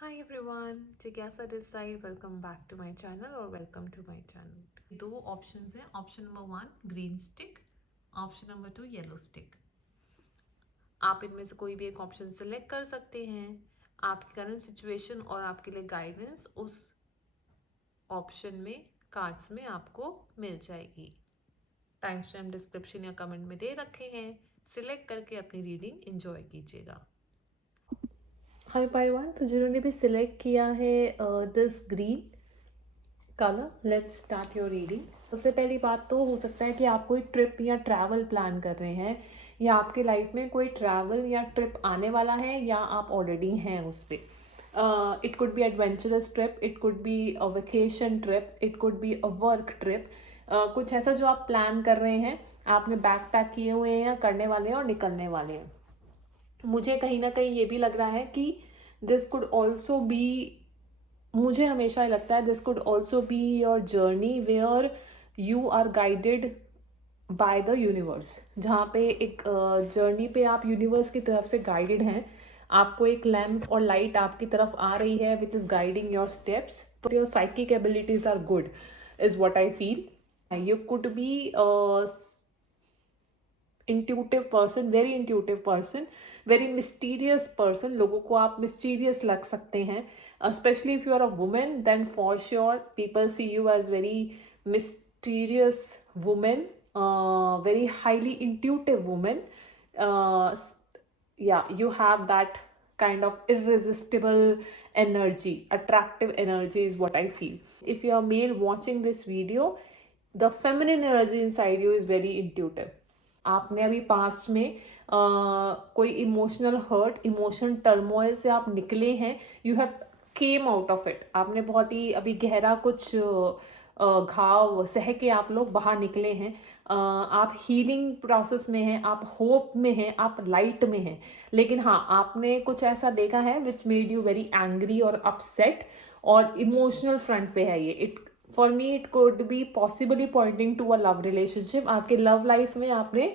Hi everyone, जिज्ञासा this side welcome back to my channel और welcome to my channel. दो options हैं, option number 1 green stick, option number 2 yellow stick. आप इनमें से कोई भी एक ऑप्शन सेलेक्ट कर सकते हैं। आपकी करंट सिचुएशन और आपके लिए गाइडेंस उस ऑप्शन में कार्ड्स में आपको मिल जाएगी। टाइम स्टैम्प डिस्क्रिप्शन या कमेंट में दे रखे हैं, सिलेक्ट करके अपनी रीडिंग एंजॉय कीजिएगा। हाय पाइवान, तो जिन्होंने भी सिलेक्ट किया है this green colour, let's start your reading. सबसे पहली बात तो हो सकता है कि आप कोई ट्रिप या ट्रैवल प्लान कर रहे हैं, या आपके लाइफ में कोई ट्रैवल या ट्रिप आने वाला है, या आप ऑलरेडी हैं उस पर। It could B adventurous trip, it could be a vacation trip, it could be a work trip. कुछ ऐसा जो आप प्लान कर रहे हैं, आपने बैग पैक किए हुए हैं या करने वाले हैं और निकलने वाले हैं। मुझे कहीं ना कहीं ये भी लग रहा है कि दिस कुड ऑल्सो बी, मुझे हमेशा लगता है this could also be your journey where you are guided by the universe, जहाँ पे एक जर्नी पे आप यूनिवर्स की तरफ से गाइडेड हैं। आपको एक लैम्प और लाइट आपकी तरफ आ रही है which is guiding your steps. तो your psychic abilities are good is what I feel. You could be intuitive person, very intuitive person, very mysterious person. लोगों को आप मिस्टीरियस लग सकते हैं, specially if you are a women, then for sure people see you as very mysterious women, very highly intuitive woman. Yeah, you have that kind of irresistible energy, attractive energy is what I feel. If you are male watching this video, the feminine energy inside you is very intuitive. आपने अभी past में कोई emotional hurt, emotion turmoil से आप निकले हैं, you have came out of it. आपने बहुत ही अभी गहरा कुछ घाव सह के आप लोग बाहर निकले हैं। आप हीलिंग प्रोसेस में हैं, आप होप में हैं, आप लाइट में हैं। लेकिन हाँ, आपने कुछ ऐसा देखा है which made you very angry और अपसेट, और इमोशनल फ्रंट पे है ये। It for me it could be possibly pointing to a love relationship. आपके लव लाइफ में आपने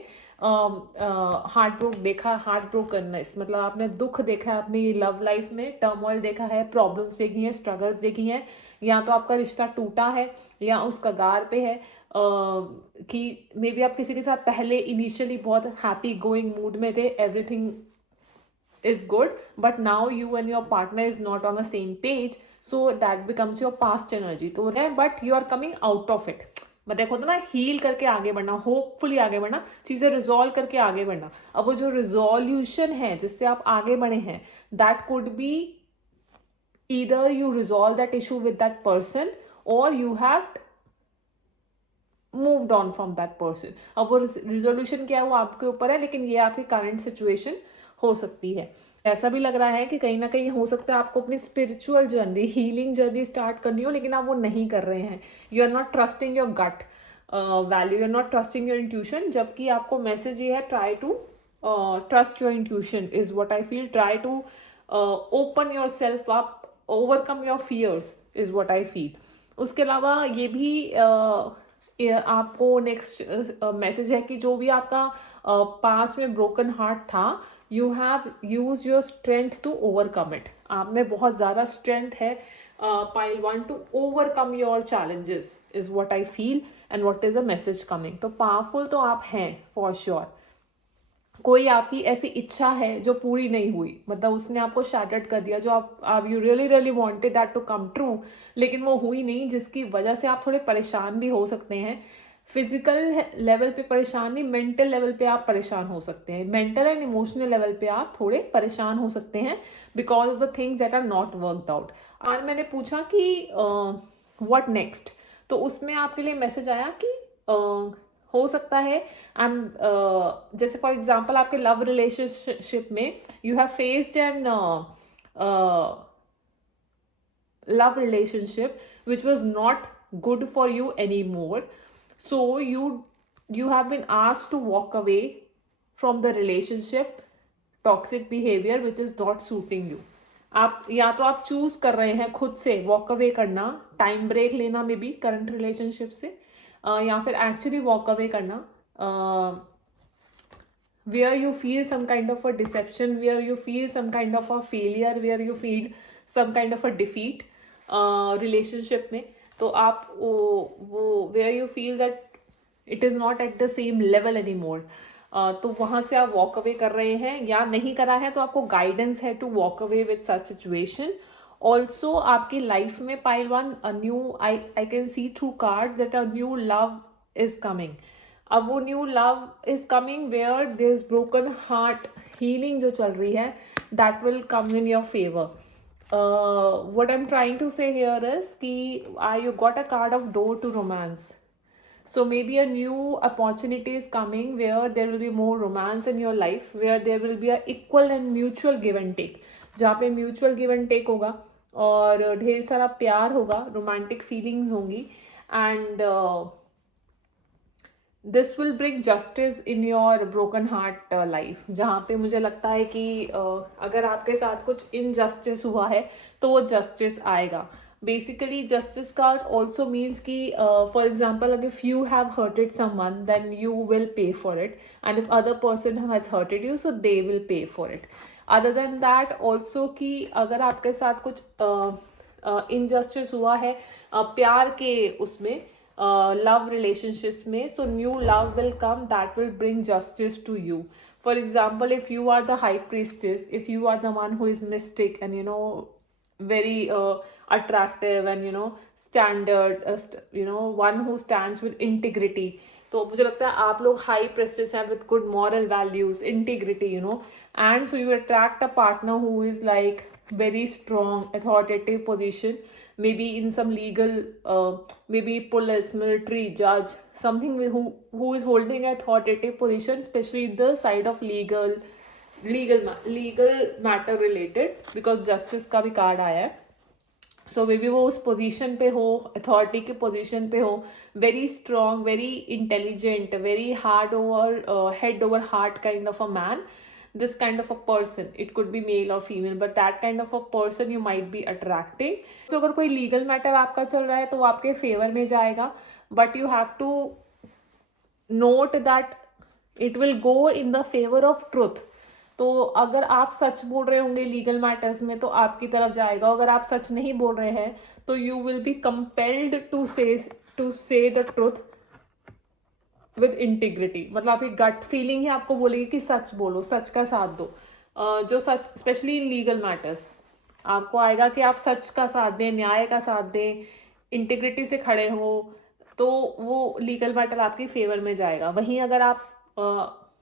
हार्ट ब्रोक देखा, हार्ट ब्रोकननेस मतलब आपने दुख देखा है अपनी लव लाइफ में, टर्मोइल देखा है, प्रॉब्लम्स देखी हैं, स्ट्रगल्स देखी हैं। या तो आपका रिश्ता टूटा है या उस कगार पे है कि मे बी आप किसी के साथ पहले इनिशियली बहुत हैप्पी गोइंग मूड में थे, everything is good, but now you and your partner is not on the same page, so that becomes your past energy. तो है, but you are coming out of it। मैं देखो तो ना, heal करके आगे बढ़ना, होपफुली आगे बढ़ना, चीज़ें रिजॉल्व करके आगे बढ़ना। अब वो जो रिजोल्यूशन है जिससे आप आगे बढ़े हैं, that could be either you resolve that issue with that person or you have moved on from that person. अब वो रिजोल्यूशन क्या है वो आपके ऊपर है, लेकिन ये आपकी करंट सिचुएशन हो सकती है। ऐसा भी लग रहा है कि कहीं ना कहीं हो सकता है आपको अपनी spiritual journey, healing journey start करनी हो, लेकिन आप वो नहीं कर रहे हैं। You are not trusting your gut value, you are not trusting your intuition. जबकि आपको मैसेज ये है, try to trust your intuition is what I feel. Try to open yourself up, overcome your fears is what I feel. उसके अलावा ये भी आपको next message है कि जो भी आपका पास में ब्रोकन हार्ट था, you have use your strength to overcome it. आप में बहुत ज़्यादा स्ट्रेंथ है pile one to overcome your challenges is what I feel and what is a message coming. तो पावरफुल तो आप हैं फॉर श्योर। कोई आपकी ऐसी इच्छा है जो पूरी नहीं हुई, मतलब उसने आपको शैटर्ड कर दिया, जो आप you really really wanted that to come true, लेकिन वो हुई नहीं, जिसकी वजह से आप थोड़े परेशान भी हो सकते हैं। फिजिकल लेवल पे परेशान नहीं, मेंटल लेवल पे आप परेशान हो सकते हैं। मेंटल एंड इमोशनल लेवल पे आप थोड़े परेशान हो सकते हैं because of the things that are not worked out. आज मैंने पूछा कि व्हाट नेक्स्ट, तो उसमें आपके लिए मैसेज आया कि हो सकता है आई एम, जैसे फॉर एग्जाम्पल आपके लव रिलेशनशिप में you have faced an love relationship which was not good for you anymore, so you have been asked to walk away from the relationship, toxic behavior which is not suiting you। आप या तो आप choose कर रहे हैं खुद से walk away करना, टाइम ब्रेक लेना मे बी करंट रिलेशनशिप से, या फिर एक्चुअली वॉक अवे करना। where you feel some kind of a deception, where you feel some kind of a failure, where you feel some kind of a defeat relationship में, तो आप वो where you feel that it is not at the same level anymore, तो वहाँ से आप walk away कर रहे हैं या नहीं करा है, तो आपको गाइडेंस है to walk away with such situation. Also आपकी लाइफ में pile one a new, I can see through card that a new love is coming. अब वो new love is coming where there is broken heart healing जो चल रही है, that will come in your favour. what I'm trying to say here is कि you got a card of door to romance. So maybe a new opportunity is coming where there will be more romance in your life, where there will be a equal and mutual give and take. जहाँ पे mutual give and take होगा और ढेर सारा प्यार होगा, romantic feelings होंगी, and this will bring justice in your broken heart life. जहाँ पे मुझे लगता है कि अगर आपके साथ कुछ injustice हुआ है तो वो justice आएगा. Basically justice card also means कि for example if you have hurted someone then you will pay for it, and if other person has hurted you so they will pay for it. Other than that also कि अगर आपके साथ कुछ injustice हुआ है प्यार के उसमें love relationships में, so new love will come that will bring justice to you. For example, if you are the high priestess, if you are the one who is mystic and very attractive and standard, one who stands with integrity, तो मुझे लगता है आप लोग high prestige हैं with good moral values, integrity, and so you attract a partner who is like very strong, authoritative position, maybe in some legal, maybe police, military, judge, something who is holding an authoritative position, especially the side of legal matter related, because justice का भी card आया है. सो may be वो उस position पे हो, authority के position पे हो, very strong, very intelligent, very hard over head over heart kind of a man. This kind of a person, it could be male or female, but that kind of a person you might be attracting. So अगर कोई legal matter आपका चल रहा है तो वो आपके favour में जाएगा, but you have to note that it will go in the favor of truth. तो अगर आप सच बोल रहे होंगे लीगल मैटर्स में तो आपकी तरफ जाएगा, अगर आप सच नहीं बोल रहे हैं तो you will be compelled to say the truth with integrity. मतलब आपकी गट फीलिंग ही आपको बोलेगी कि सच बोलो, सच का साथ दो. जो सच, स्पेशली इन लीगल मैटर्स, आपको आएगा कि आप सच का साथ दें, न्याय का साथ दें, इंटीग्रिटी से खड़े हो, तो वो लीगल मैटर आपके फेवर में जाएगा. वहीं अगर आप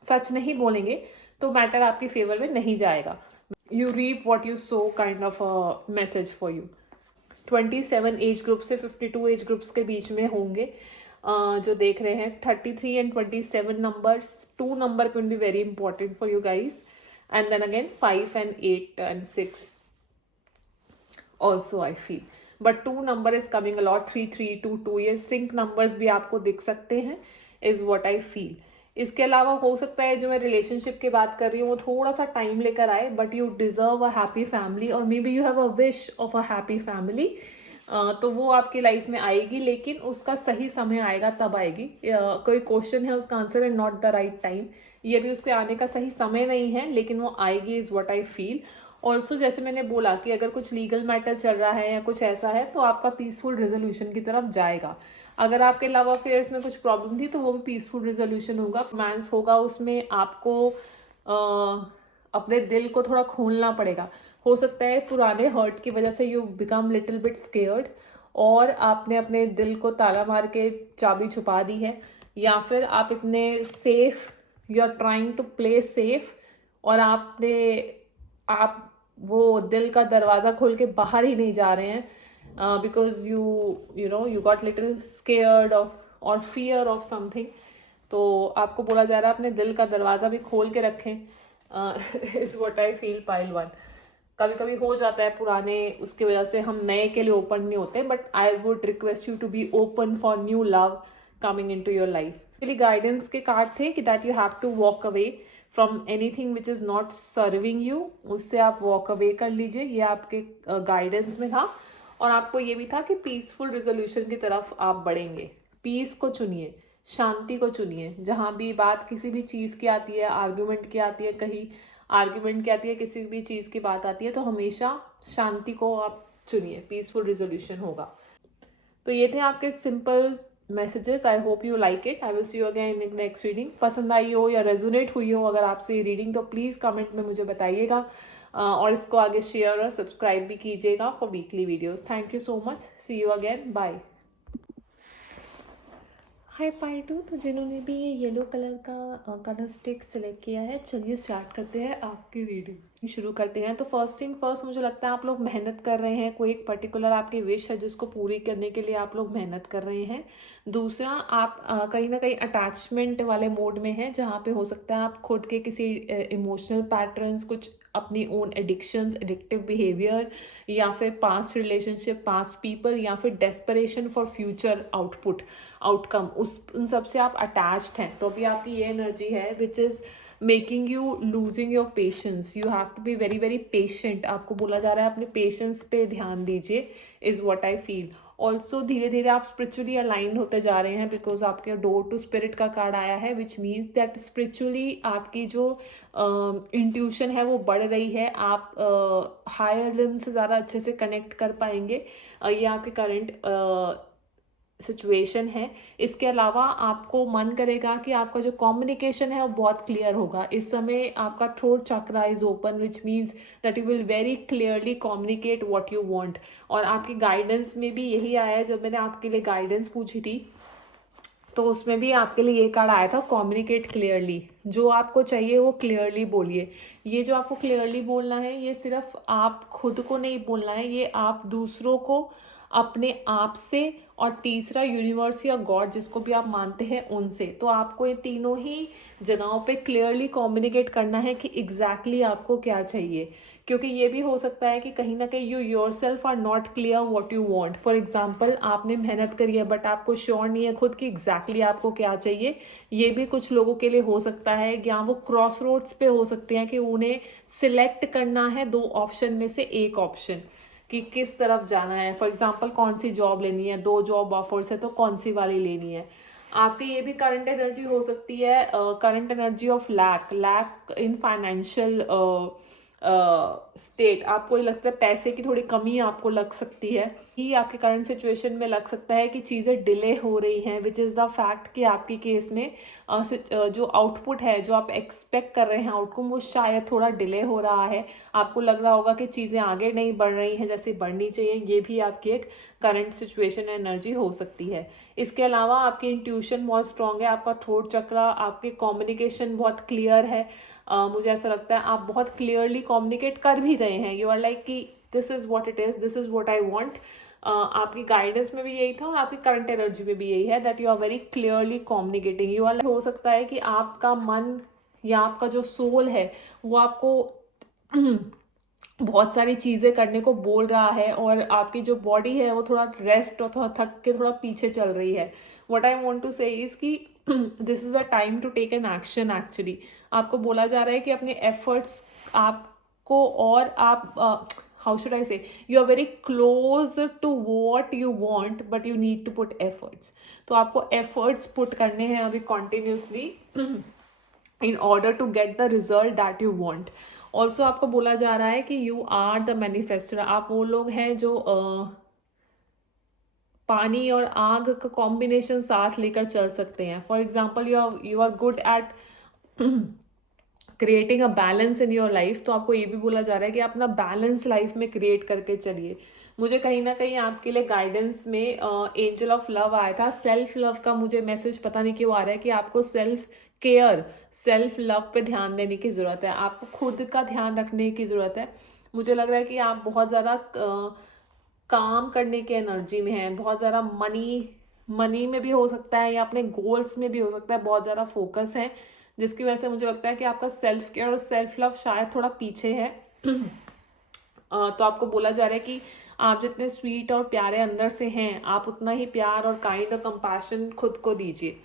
सच नहीं बोलेंगे तो मैटर आपके फेवर में नहीं जाएगा. You reap what you sow kind of a message for you. 27 age group से 52 एज ग्रुप्स के बीच में होंगे जो देख रहे हैं. 33 and 27 numbers, 2 number can be very important for you guys, and then again 5 and 8 and 6 also I feel, but 2 number is coming a lot. 3 3 2 2 ये sync numbers भी आपको दिख सकते हैं, is what I feel. इसके अलावा हो सकता है जो मैं रिलेशनशिप की बात कर रही हूँ वो थोड़ा सा टाइम लेकर आए, but you deserve a happy family, और may be you have a wish of a happy family. तो वो आपकी लाइफ में आएगी, लेकिन उसका सही समय आएगा तब आएगी. कोई क्वेश्चन है उसका आंसर है नॉट द राइट टाइम, ये भी उसके आने का सही समय नहीं है, लेकिन वो आएगी, is what I feel. Also जैसे मैंने बोला कि अगर कुछ लीगल मैटर चल रहा है या कुछ ऐसा है तो आपका पीसफुल रेजोल्यूशन की तरफ जाएगा. अगर आपके लव अफेयर्स में कुछ प्रॉब्लम थी तो वो भी पीसफुल रेजोल्यूशन होगा. रोमांस होगा, उसमें आपको अपने दिल को थोड़ा खोलना पड़ेगा. हो सकता है पुराने हर्ट की वजह से you become little bit scared, और आपने अपने दिल को ताला मार के चाबी छुपा दी है, या फिर आप इतने safe, you are trying to play safe, और आप वो दिल का दरवाज़ा खोल के बाहर ही नहीं जा रहे हैं, because you got little scared of और फियर ऑफ समथिंग. तो आपको बोला जा रहा है अपने दिल का दरवाज़ा भी खोल के रखें, is what I feel pile 1. कभी कभी हो जाता है पुराने, उसकी वजह से हम नए के लिए ओपन नहीं होते, but I would request you to be open for new love coming in to your life. Actually guidance के कार्ड थे कि that you have to walk away from anything which is not serving you, उससे आप walk away कर लीजिए, ये आपके guidance में था. और आपको ये भी था कि पीसफुल रेजोल्यूशन की तरफ आप बढ़ेंगे. पीस को चुनिए, शांति को चुनिए। जहाँ भी बात किसी भी चीज़ की आती है, आर्ग्यूमेंट की आती है, कहीं आर्ग्यूमेंट की आती है, किसी भी चीज़ की बात आती है, तो हमेशा शांति को आप चुनिए, पीसफुल रिजोल्यूशन होगा। तो ये थे आपके simple messages. I hope you like it. I will see you again in next reading. पसंद आई हो या रेजोनेट हुई हो अगर आपसे ये रीडिंग, तो प्लीज़ कमेंट में मुझे बताइएगा और इसको आगे शेयर और सब्सक्राइब भी कीजिएगा for weekly videos. Thank you so much. See you again. Bye. Hi पार्टू, तो जिन्होंने भी ये येलो कलर का कलर स्टिक सेलेक्ट किया है, चलिए स्टार्ट करते हैं आपकी रीडिंग। शुरू करते हैं। तो फर्स्ट थिंग फर्स्ट, मुझे लगता है आप लोग मेहनत कर रहे हैं, कोई एक पर्टिकुलर आपकी विश है जिसको पूरी करने के लिए आप लोग मेहनत कर रहे हैं। दूसरा, आप कहीं ना कहीं अटैचमेंट वाले मोड में हैं, जहाँ पे हो सकता है आप खुद के किसी इमोशनल पैटर्न्स, कुछ अपनी ओन एडिक्शंस, एडिक्टिव बिहेवियर, या फिर पास्ट रिलेशनशिप, पास्ट पीपल, या फिर डेस्परेशन फॉर फ्यूचर आउटकम, उन सब से आप अटैच्ड हैं। तो अभी आपकी ये एनर्जी है which is making you losing your patience. You have to be very very patient. आपको बोला जा रहा है अपने पेशेंस पे ध्यान दीजिए, is what I feel. Also धीरे धीरे आप स्पिरिचुअली अलाइंड होते जा रहे हैं, बिकॉज आपके डोर टू स्पिरिट का कार्ड आया है, विच मीन्स दैट स्पिरिचुअली आपकी जो इंट्यूशन है वो बढ़ रही है। आप हायर रिम से ज़्यादा अच्छे से कनेक्ट कर पाएंगे। ये आपके करंट सिचुएशन है। इसके अलावा आपको मन करेगा कि आपका जो कम्युनिकेशन है वो बहुत क्लियर होगा। इस समय आपका throat chakra is open, which means that you will very clearly communicate what you want. और आपकी गाइडेंस में भी यही आया है। जब मैंने आपके लिए गाइडेंस पूछी थी तो उसमें भी आपके लिए ये कार्ड आया था, कम्युनिकेट क्लियरली। जो आपको चाहिए वो क्लियरली बोलिए। ये जो आपको क्लियरली बोलना है, ये सिर्फ आप खुद को नहीं बोलना है, ये आप दूसरों को, अपने आप से, और तीसरा यूनिवर्स या गॉड जिसको भी आप मानते हैं उनसे। तो आपको ये तीनों ही जगहों पे क्लियरली कम्युनिकेट करना है कि एग्जैक्टली आपको क्या चाहिए। क्योंकि ये भी हो सकता है कि कहीं ना कहीं you yourself are not clear what you want. For example, आपने मेहनत करी है बट आपको श्योर नहीं है खुद कि एग्जैक्टली आपको क्या चाहिए। ये भी कुछ लोगों के लिए हो सकता है, या वो क्रॉस रोड्स पे हो सकते हैं कि उन्हें सिलेक्ट करना है दो ऑप्शन में से एक ऑप्शन, कि किस तरफ जाना है। फॉर एग्जाम्पल, कौन सी जॉब लेनी है, दो जॉब ऑफर्स है तो कौन सी वाली लेनी है। आपकी ये भी करंट एनर्जी हो सकती है, current energy of lack in financial state. आपको लगता है पैसे की थोड़ी कमी आपको लग सकती है, ही आपके करंट सिचुएशन में लग सकता है कि चीज़ें डिले हो रही हैं, विच इज़ द फैक्ट कि आपकी केस में जो आउटपुट है, जो आप एक्सपेक्ट कर रहे हैं आउटकम, वो शायद थोड़ा डिले हो रहा है। आपको लग रहा होगा कि चीज़ें आगे नहीं बढ़ रही हैं जैसे बढ़नी चाहिए। ये भी आपकी एक करंट सिचुएशन एनर्जी हो सकती है। इसके अलावा आपकी इंट्यूशन बहुत स्ट्रांग है, आपका थ्रोट चक्रा, आपके कम्युनिकेशन बहुत क्लियर है। मुझे ऐसा लगता है आप बहुत क्लियरली कम्युनिकेट कर भी रहे हैं। यू आर लाइक कि this is what it is, this is what I want. आपकी गाइडेंस में भी यही था और आपकी करंट एनर्जी में भी यही है, that you are very clearly communicating. You are, हो सकता है कि आपका मन या आपका जो सोल है वो आपको बहुत सारी चीज़ें करने को बोल रहा है, और आपकी जो बॉडी है वो थोड़ा रेस्ट और थोड़ा थक के थोड़ा पीछे चल रही है। What I want to say is कि this is a time to take an action. Actually आपको बोला जा रहा है कि अपने एफर्ट्स आपको, और आप how should I say, you are very close to what you want but you need to put efforts. तो आपको एफर्ट्स पुट करने हैं अभी continuously in order to get the result that you want. Also आपको बोला जा रहा है कि यू आर द मैनिफेस्टर। आप वो लोग हैं जो पानी और आग का कॉम्बिनेशन साथ लेकर चल सकते हैं। For example, you are good at creating a balance in your life. तो आपको ये भी बोला जा रहा है कि अपना बैलेंस लाइफ में क्रिएट करके चलिए। मुझे कहीं ना कहीं आपके लिए गाइडेंस में एंजल ऑफ लव आया था। सेल्फ लव का मुझे मैसेज पता नहीं क्यों आ रहा है कि आपको सेल्फ केयर, सेल्फ लव पे ध्यान देने की ज़रूरत है। आपको खुद का ध्यान रखने की ज़रूरत है। मुझे लग रहा है कि आप बहुत ज़्यादा काम करने के एनर्जी में हैं, बहुत ज़्यादा मनी में भी हो सकता है, या अपने गोल्स में भी हो सकता है, बहुत ज़्यादा फोकस है, जिसकी वजह से मुझे लगता है कि आपका सेल्फ केयर और सेल्फ लव शायद थोड़ा पीछे है। तो आपको बोला जा रहा है कि आप जितने स्वीट और प्यारे अंदर से हैं, आप उतना ही प्यार और काइंड और कंपैशन खुद को दीजिए।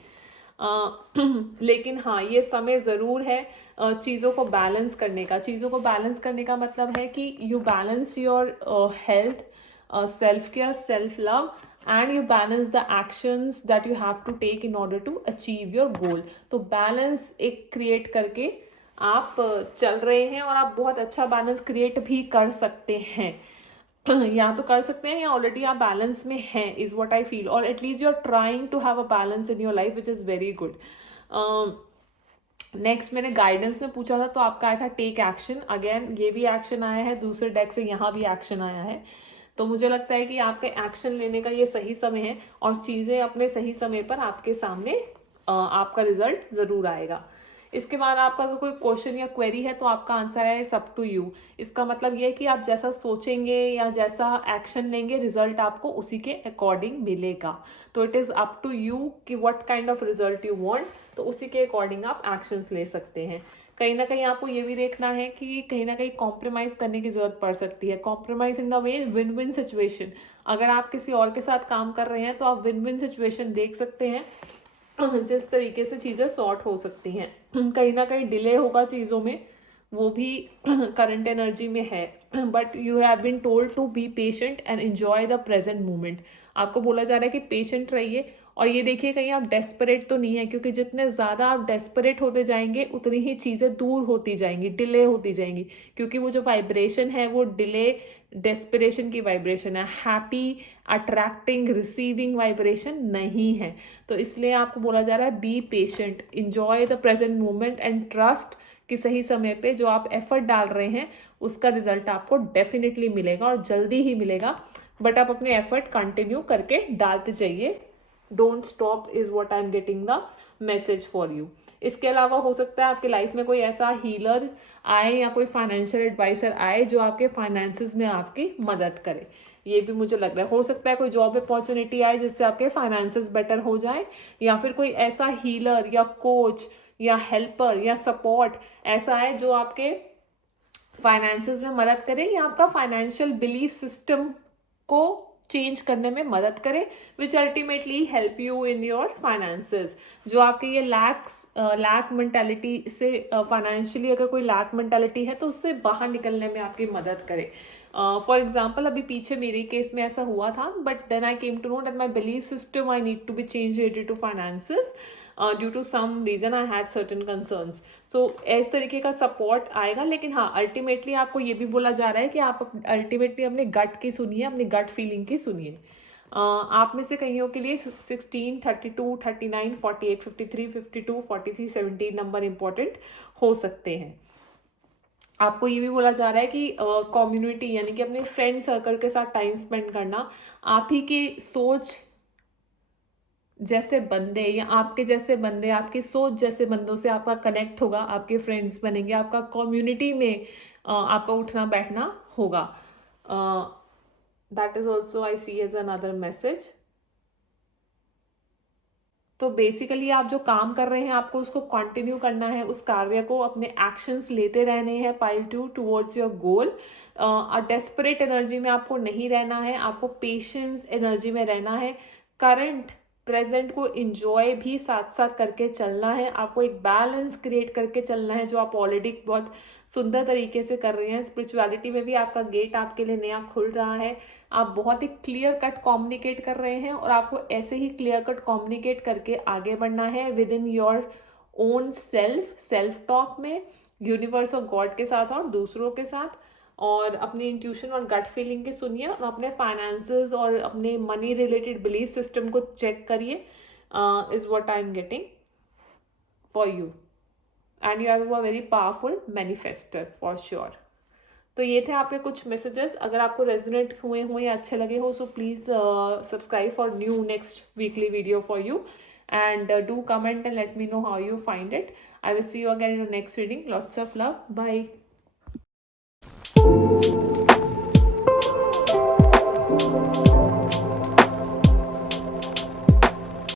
लेकिन हाँ, ये समय ज़रूर है चीज़ों को बैलेंस करने का। चीज़ों को बैलेंस करने का मतलब है कि you balance your health, self care, self love and you balance the actions that you have to take in order to achieve your goal. तो बैलेंस एक क्रिएट करके आप चल रहे हैं और आप बहुत अच्छा बैलेंस क्रिएट भी कर सकते हैं. या तो कर सकते हैं या ऑलरेडी आप बैलेंस में हैं, इज़ व्हाट आई फील, और at least you are trying to have a balance in your life which is very good. Next मैंने गाइडेंस में पूछा था तो आपका आया था टेक एक्शन. अगेन ये भी एक्शन आया है, दूसरे डेक से यहाँ भी एक्शन आया है. तो मुझे लगता है कि आपके एक्शन लेने का ये सही समय है और चीज़ें अपने सही समय पर आपके सामने आपका रिजल्ट ज़रूर आएगा. इसके बाद आपका अगर कोई क्वेश्चन या क्वेरी है तो आपका आंसर है इट्स अप टू यू. इसका मतलब ये है कि आप जैसा सोचेंगे या जैसा एक्शन लेंगे रिजल्ट आपको उसी के अकॉर्डिंग मिलेगा. तो it is up to you कि what kind of result you want, तो उसी के अकॉर्डिंग आप एक्शंस ले सकते हैं. कहीं ना कहीं आपको ये भी देखना है कि कहीं ना कहीं कॉम्प्रोमाइज़ करने की ज़रूरत पड़ सकती है. Compromise in the way win win situation. अगर आप किसी और के साथ काम कर रहे हैं तो आप विन विन सिचुएशन देख सकते हैं जिस तरीके से चीज़ें सॉर्ट हो सकती हैं. कहीं ना कहीं डिले होगा चीज़ों में, वो भी करंट एनर्जी में है, but you have been told to be patient and enjoy the present moment. आपको बोला जा रहा है कि पेशेंट रहिए और ये देखिए कहीं आप डेस्परेट तो नहीं है, क्योंकि जितने ज़्यादा आप डेस्परेट होते जाएंगे उतनी ही चीज़ें दूर होती जाएंगी, डिले होती जाएंगी, क्योंकि वो जो वाइब्रेशन है वो डिले डेस्परेशन की वाइब्रेशन है, हैप्पी अट्रैक्टिंग रिसीविंग वाइब्रेशन नहीं है. तो इसलिए आपको बोला जा रहा है be patient, enjoy the present moment and trust कि सही समय पे जो आप एफर्ट डाल रहे हैं उसका रिजल्ट आपको डेफिनेटली मिलेगा और जल्दी ही मिलेगा. बट आप अपने एफर्ट कंटिन्यू करके डालते जाइए. Don't stop is what I am getting the message for you. इसके अलावा हो सकता है आपके लाइफ में कोई ऐसा हीलर आए या कोई फाइनेंशियल एडवाइसर आए जो आपके फाइनेंसेस में आपकी मदद करे. ये भी मुझे लग रहा है. हो सकता है कोई जॉब अपॉर्चुनिटी आए जिससे आपके फाइनेंसेस बेटर हो जाए, या फिर कोई ऐसा हीलर या कोच या हेल्पर या सपोर्ट ऐसा है जो आपके फाइनेंसेस में मदद करे या आपका फाइनेंशियल बिलीफ सिस्टम को चेंज करने में मदद करे, which ultimately help you in your finances. जो आपके ये लैक मेंटालिटी से फाइनेंशियली अगर कोई लैक मेंटालिटी है तो उससे बाहर निकलने में आपकी मदद करे. फॉर एग्जाम्पल अभी पीछे मेरे केस में ऐसा हुआ था, but then I came to know that my belief system I need to be change related to finances due to some reason I had certain concerns. So इस तरीके का सपोर्ट आएगा. लेकिन हाँ, अल्टीमेटली आपको ये भी बोला जा रहा है कि आप अल्टीमेटली अपने गट की सुनिए, अपनी गट फीलिंग की सुनिए. आप में से कईयों के लिए 16, 32, 39, 48, 53, 52, 43, 17 नंबर इंपॉर्टेंट हो सकते हैं. आपको ये भी बोला जा रहा है कि कम्युनिटी यानी कि अपने फ्रेंड सर्कल के साथ टाइम स्पेंड करना, आप ही की सोच जैसे बंदे या आपके जैसे बंदे, आपकी सोच जैसे बंदों से आपका कनेक्ट होगा, आपके फ्रेंड्स बनेंगे, आपका कम्युनिटी में आपका उठना बैठना होगा. That is also I see as another message. तो बेसिकली आप जो काम कर रहे हैं आपको उसको कंटिन्यू करना है, उस कार्य को अपने एक्शंस लेते रहने हैं pile towards your goal. Desperate energy में आपको नहीं रहना है, आपको पेशेंस एनर्जी में रहना है. करंट प्रेजेंट को इंजॉय भी साथ साथ करके चलना है. आपको एक बैलेंस क्रिएट करके चलना है जो आप ऑलरेडी बहुत सुंदर तरीके से कर रहे हैं. स्पिरिचुअलिटी में भी आपका गेट आपके लिए नया खुल रहा है. आप बहुत ही क्लियर कट कम्युनिकेट कर रहे हैं और आपको ऐसे ही क्लियर कट कम्युनिकेट करके आगे बढ़ना है with in your own self talk में, यूनिवर्स और गॉड के साथ और दूसरों के साथ. और अपनी इंट्यूशन और गट फीलिंग की सुनिए और अपने फाइनेंसेस और अपने मनी रिलेटेड बिलीफ सिस्टम को चेक करिए. Is what I am getting for you. And you are a very powerful manifester for sure. तो ये थे आपके कुछ मैसेजेस. अगर आपको रेजोनेट हुए या अच्छे लगे हो so please subscribe for new next weekly video for you. And do comment and let me know how you find it. I will see you again in the next reading. Lots of love. Bye.